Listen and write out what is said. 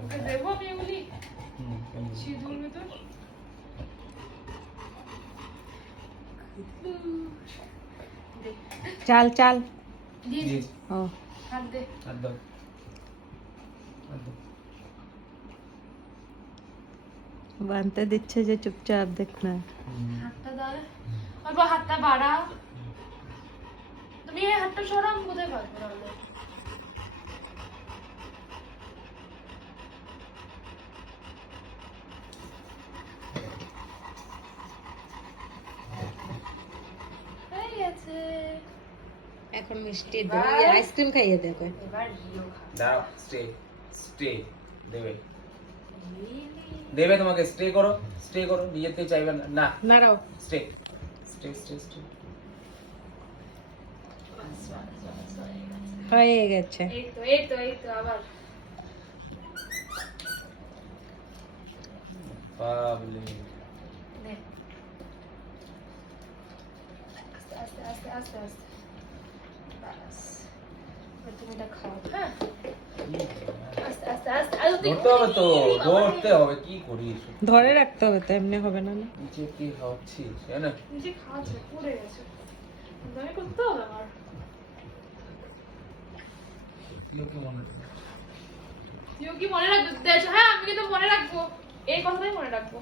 ওকে দেবো আমি এগুলি সিঁদুর ভিতর চাল চাল দিয়ে ও হাত দে হাত দাও বানতে দিচ্ছে যে চুপচাপ দেখ না হাতটা দাও অল্প হাতটা বাড়াও তুমি এই হাতটা সরাও কোথায় পারবো না এই আছে এখন মিষ্টি দই আইসক্রিম খাইয়ে দেবে এবার রিও খা দাও স্টে দেবে দেবে তোমাকে স্টে করো নিজেতে চাইবে না না দাঁড়াও স্টে হয়ে গেছে এই তো আবার বাবলে নে আস্তে বাস এবার তুমি এটা খাও হ্যাঁ আস্তে ধরতে হবে তো ধরতে হবে কি করিস ধরে রাখতে হবে তো এমনি হবে না না নিচে কি খাচ্ছিস জানো নিজে খাওয়াচ্ছে পড়ে গেছে আমি করতে হবে আমার লোকে মনে তুইও কি মনে রাখবি হ্যাঁ আমি কিন্তু মনে রাখবো এই কথাটাই মনে রাখবো